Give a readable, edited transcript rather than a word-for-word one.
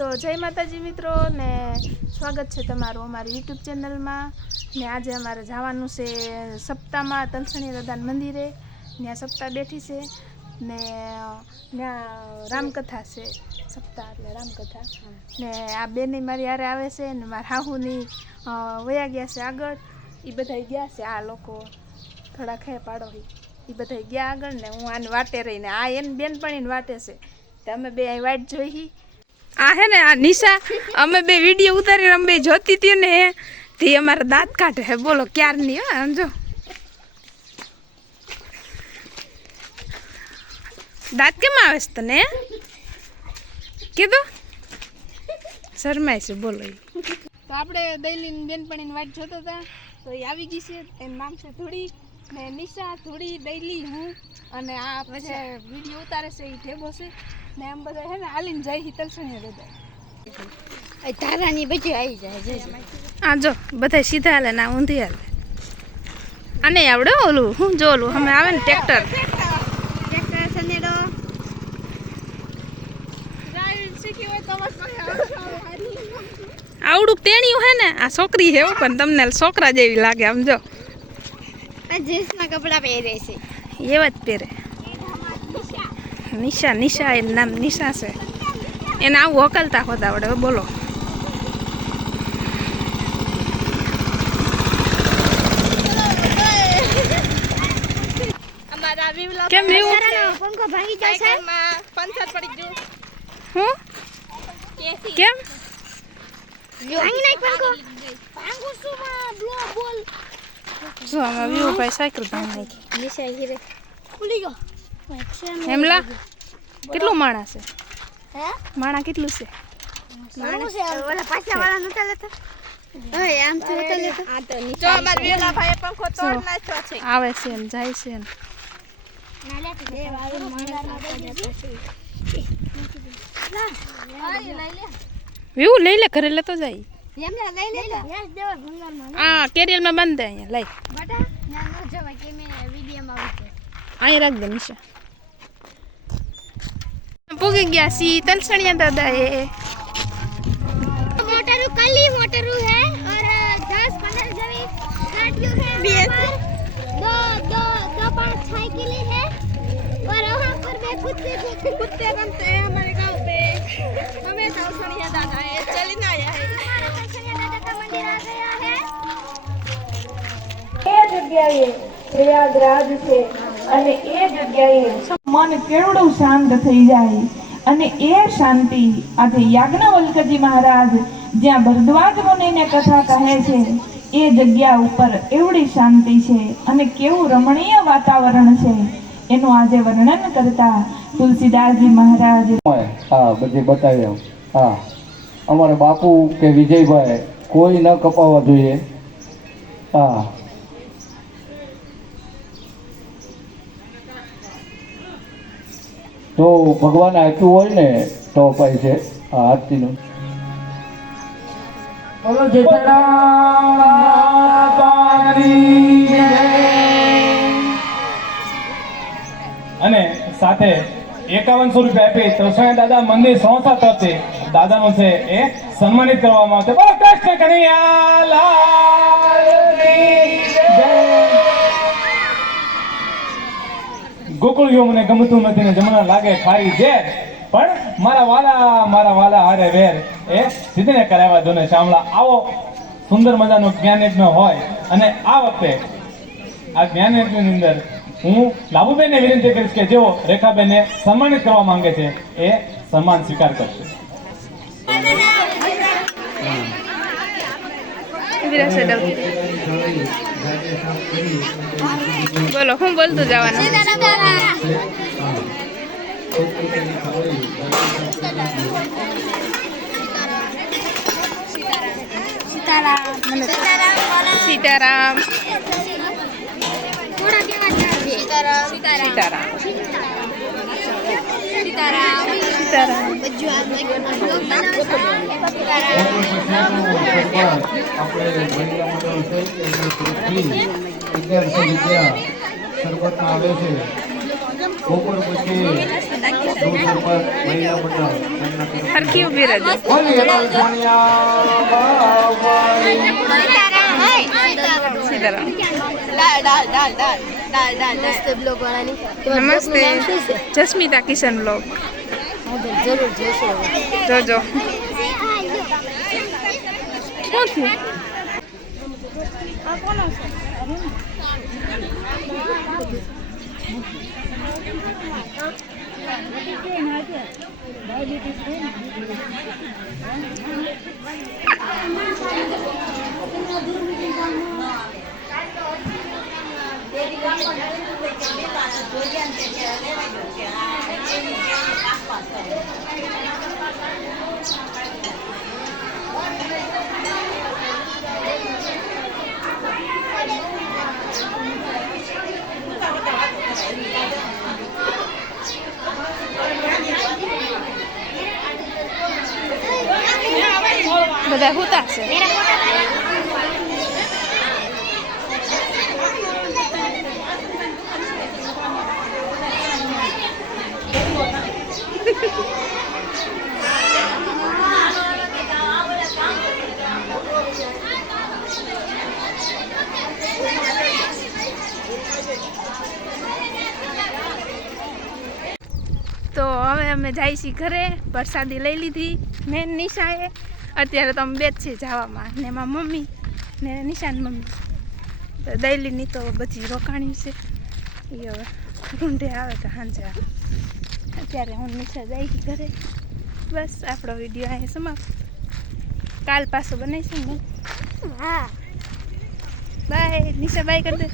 તો જય માતાજી મિત્રો ને સ્વાગત છે તમારું અમારી યુટ્યુબ ચેનલમાં ને આજે અમારે જવાનું છે સપ્તાહમાં તલસણી દાદાના મંદિરે ત્યાં સપ્તાહ બેઠી છે ને ત્યાં રામકથા છે સપ્તાહ એટલે રામકથા ને આ બેની મારી હારે આવે છે ને મારા હાહુની વયા ગયા છે આગળ એ બધા ગયા છે આ લોકો થોડા ખે પાડો એ બધા ગયા આગળ ને હું આને વાટે રહીને આ એને બેનપણીને વાટે છે તો અમે બે અહીં વાટ જોઈ આ હે ને આ નિશા અમે બે વિડીયો ઉતારીને અમે બે જોતી હતી ને તે અમારા દાંત કાઢે હે બોલો ક્યારની હો સમજો દાંત કેમ આવે છે તને કીધું શરમાય છે બોલો તો આપણે દૈલીની બેનપણીની વાટ જોતા હતા તો એ આવી ગઈ છે એનું નામ છે ધૂળી ને નિશા ધૂળી દૈલી હું અને આ પછી વિડીયો ઉતારે છે એ ઠેબો છે ને એમ બધા હે ને હાલીને જાય તલસણી બધા તારાની બધી આવી જાય આ જો બધા સીધા હાલે ના ઊંધી હાલે આને આવડે ઓલું હું જો ઓલું અમે આવે ને ટ્રેક્ટર સનેડો આવડું તેણ્યું હે ને આ છોકરી હે પણ તમને છોકરા જેવી લાગે આમ જો આ જીન્સના કપડા પહેરે છે એવા જ પહેરે નિશા નિશા એનું નામ નિશા છે એને આવું હકલતા હોત આવડે બોલો કેમ એવું પંખો ભાંગી જશે પંચર પડી ગયું હું કેમ ભાંગી નાખ પંખો ભાંગો શું બ્લો બોલ જો આમાં વ્યૂ ભાઈ સાયકલ ભાંગી નાખી નિશા હીરે ખુલી ગયો હેમલા કેટલું માણા છે હે માણા કેટલું છે માણસ છે ઓલા પાછા વાળા નતા લેતા ઓય આમ તો નતા લેતા આ તો જો અમાર વેલા ભાઈ પંખો તોડ નાખ્યો છે આવે છે ને જાય છે ને ના લે બે વાળો માણસ લઈ લે વ્યૂ લઈ લે ઘરે લેતો જાય એમને લઈ લે યસ દેવા ભંગાર માં આ કેરિયરમાં બંધ દે અહીંયા લઈ બટા ના નો જવા કે મે વિડિયોમાં આવશે અહીંયા રાખ દે નિશા પૂગી ગયા સી તલસણિયા દાદા એ मोटर कली मोटर है और 10-15 जमी गाड़ियों है दो दो दो पांच साइकिल है और वहाँ पर मैं कुत्ते कुत्ते बनते हैं हमारे गांव पे हमें तलसणिया दादा है चलने आया है हमारा तलसणिया दादा का मंदिर आ गया है એ જગ્યાએ પ્રયાગરાજ છે અને એ જગ્યાએ મન કેવડું શાંત થઈ જાય અને એ શાંતિ આજે યાજ્ઞવલ્ક્યજી મહારાજ જ્યાં ભરદ્વાજ મુનિને કથા કહે છે એ જગ્યા ઉપર એવડી શાંતિ છે અને કેવું રમણીય વાતાવરણ છે એનું આજે વર્ણન કરતા તુલસીદાસજી મહારાજ હા બધી બતાવી હા અમારે બાપુ કે વિજયભાઈ કોઈ ન કપાવવા જોઈએ હા તો ભગવાન આપ્યું હોય ને તો અપાય છે આ આરતીનું બોલો અને સાથે 5100 રૂપિયા આપી તલસણી દાદા મંદિર સંસ્થા તરફથી દાદાનું છે એ સન્માનિત કરવામાં આવશે બોલો કૃષ્ણ કનૈયા લાલની જય ગોકુળ યો મને ગમતું નથી ને જમણા લાગે ખારી ઝેર પણ મારા વાલા હારે વેર એ સિદ્ધને કરાવ્યા દોને શામળા આવો સુંદર મજાનો જ્ઞાનયજ્ઞ હોય અને આ વખતે આ જ્ઞાનયજ્ઞની અંદર હું લાભુબેનને વિનંતી કરીશ કે જેઓ રેખાબેનને સન્માનિત કરવા માંગે છે એ સન્માન સ્વીકાર કરશે બોલો હું બોલતું જવાનું સીતારામ थोड़ा केवा चाहिए सीताराम સીતારામ सीताराम સીતારામ बज्जू आप लोग આપણે મહિલા મંડળ છે એના તરફથી 1100 રૂપિયા શરબતમાં આવે છે બપોર પછી મહિલા મંડળ તેમના હરખી ઊભી રહેજો. બોલીએ તલસાણિયા બાવાની. સીતારામ. નમસ્તે બ્લોગ વાળાની. નમસ્તે. જસ્મિતા કિશન બ્લોગ જરૂર જોશો. જોજો. શું થયું? બધા હુતા છે. તો હવે અમે જાય છીએ ઘરે. પ્રસાદી લઈ લીધી મેં નિશાએ. અત્યારે તો અમે બે જ છીએ જવામાં, ને એમાં મમ્મી ને નિશાન મમ્મી. તો દૈલીની તો બધી રોકાણી છે એ હવે રૂંઢે આવે તો સાંજે આવે. અત્યારે હું નિશા જાય ઘરે. બસ આપણો વિડીયો અહીં સમાપ્ત. કાલ પાછો બનાવીશું ને. હા. બાય નિશા, બાય કરી દે.